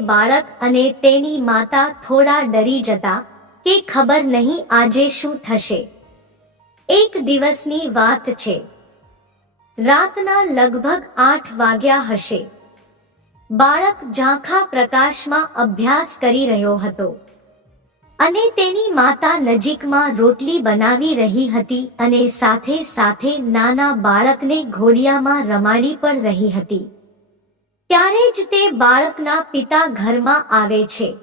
બાળક અને તેની માતા થોડા ડરી જતા કે ખબર નહીં આજે શું થશે. એક દિવસની વાત છે. રાતના લગભગ આઠ વાગ્યા હશે. બાળક ઝાંખા પ્રકાશમાં અભ્યાસ કરી રહ્યો હતો. અને તેની માતા નજીકમાં રોટલી બનાવી રહી હતી અને સાથે સાથે નાના બાળકને ઘોડિયામાં રમાડી પણ રહી હતી. ત્યારે જ તે બાળકના પિતા ઘરમાં આવે છે.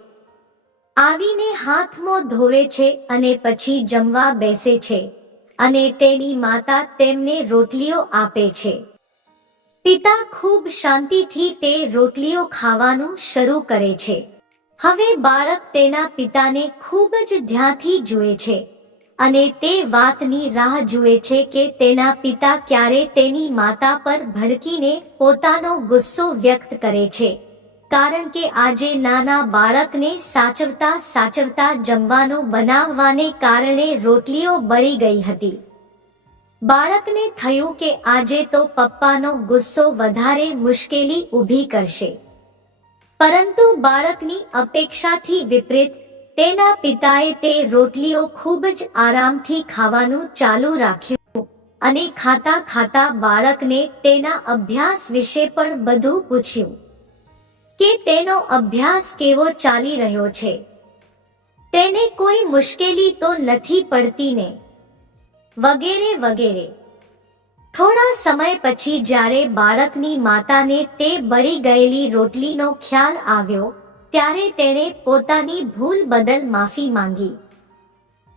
આવીને હાથમો ધોવે છે અને પછી જમવા બેસે છે અને તેની માતા તેમને રોટલીઓ આપે છે. પિતા ખૂબ શાંતિથી તે રોટલીઓ ખાવાનું શરૂ કરે છે. હવે બાળક તેના પિતાને ખૂબ જ ધ્યાનથી જુએ છે. અને તે વાતની રાહ જુએ છે કે તેના પિતા ક્યારે તેની માતા પર ભડકીને પોતાનો ગુસ્સો વ્યક્ત કરે છે. કારણ કે આજે નાના બાળકને સાચવતા સાચવતા જમવાનું બનાવવાને કારણે રોટલીઓ બળી ગઈ હતી. બાળકને થયું કે આજે તો પપ્પાનો ગુસ્સો વધારે મુશ્કેલી ઊભી કરશે. પરંતુ બાળકની અપેક્ષાથી વિપરીત તેના પિતાએ તે રોટલીઓ ખૂબ જ આરામથી ખાવાનું ચાલુ રાખ્યું અને ખાતા ખાતા બાળકને તેના અભ્યાસ વિશે પણ બધું પૂછ્યું કે તેનો અભ્યાસ કેવો ચાલી રહ્યો છે. તેને કોઈ મુશ્કેલી તો નથી પડતી ને. વગેરે વગેરે. થોડા સમય પછી જ્યારે બાળકની માતાને તે બળી ગયેલી રોટલીનો ખ્યાલ આવ્યો ત્યારે તેણે પોતાની ભૂલ બદલ માફી માંગી.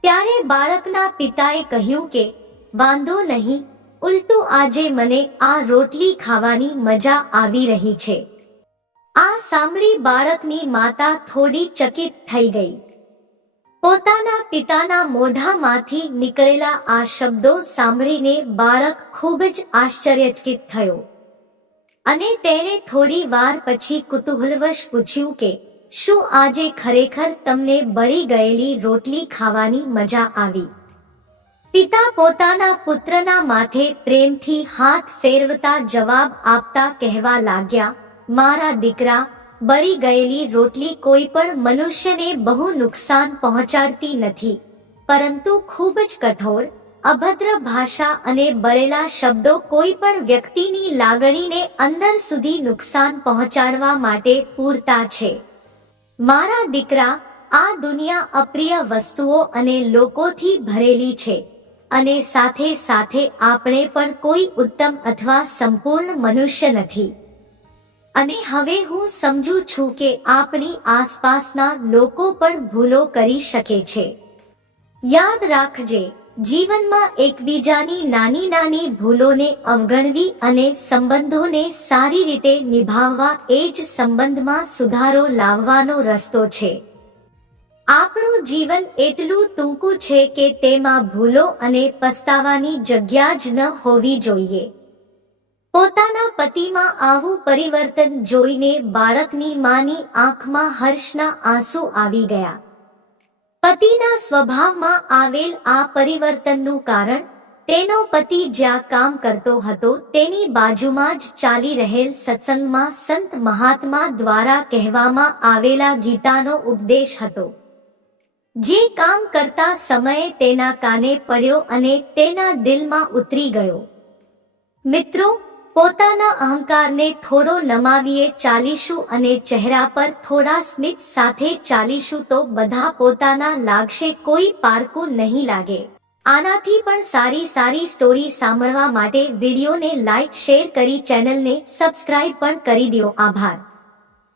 ત્યારે બાળકના પિતાએ કહ્યું કે, વાંધો નહીં, ઉલટું આજે મને આ રોટલી ખાવાની મજા આવી રહી છે. આ સાંભળી બાળકની માતા થોડી ચકિત થઈ ગઈ. પોતાના પિતાના મોઢામાંથી નીકળેલા આ શબ્દો સાંભળીને બાળક ખૂબ જ આશ્ચર્યચકિત થયો. અને તેણે થોડી વાર પછી કુતૂહલવશ પૂછ્યું કે, શું આજે ખરેખર તમને બળી ગયેલી રોટલી ખાવાની મજા આવી? પિતા પોતાના પુત્રના માથે પ્રેમથી હાથ ફેરવતા જવાબ આપતા કહેવા લાગ્યા, મારા દીકરા, બળી ગયેલી રોટલી કોઈ પણ મનુષ્યને બહુ નુકસાન પહોંચાડતી નથી, પરંતુ ખૂબ જ કઠોર અભદ્ર ભાષા અને બળેલા શબ્દો કોઈ પણ વ્યક્તિની લાગણીને અંદર સુધી નુકસાન પહોંચાડવા માટે પૂરતા છે. મારા દીકરા, આ દુનિયા અપ્રિય વસ્તુઓ અને લોકોથી ભરેલી છે અને સાથે સાથે આપણે પણ કોઈ ઉત્તમ અથવા સંપૂર્ણ મનુષ્ય નથી. અને હવે હું સમજુ છું કે આપણી આસપાસના લોકો પણ ભૂલો કરી શકે છે. યાદ રાખજે જીવનમાં એકબીજાની નાની નાની ભૂલોને અવગણવી અને સંબંધોને સારી રીતે નિભાવવા એ જ સંબંધમાં સુધારો લાવવાનો રસ્તો છે. આપણું જીવન એટલું ટૂંકું છે કે તેમાં ભૂલો અને પસ્તાવાની જગ્યા જ ન હોવી જોઈએ. પોતાના પતિમાં આવું પરિવર્તન જોઈને બાળકની માની આંખમાં હર્ષના આંસુ આવી ગયા. પતિના સ્વભાવમાં આવેલ આ પરિવર્તનનું કારણ, તેનો પતિ જ્યાં કામ કરતો હતો તેની બાજુમાં જ ચાલી રહેલ સત્સંગમાં સંત મહાત્મા દ્વારા કહેવામાં આવેલા ગીતાનો ઉપદેશ હતો. જે કામ કરતા સમયે તેના કાને પડ્યો અને તેના દિલમાં ઉતરી ગયો. મિત્રો પોતાના અહંકારને થોડો નમાવીએ ચાલીશું અને ચહેરા પર થોડા સ્મિત સાથે ચાલીશું તો બધા પોતાના લાગશે, કોઈ પારકું નહીં લાગે. આનાથી પણ સારી સારી સ્ટોરી સાંભળવા માટે વિડીયોને લાઈક શેર કરી ચેનલને સબસ્ક્રાઇબ પણ કરી દો આભાર.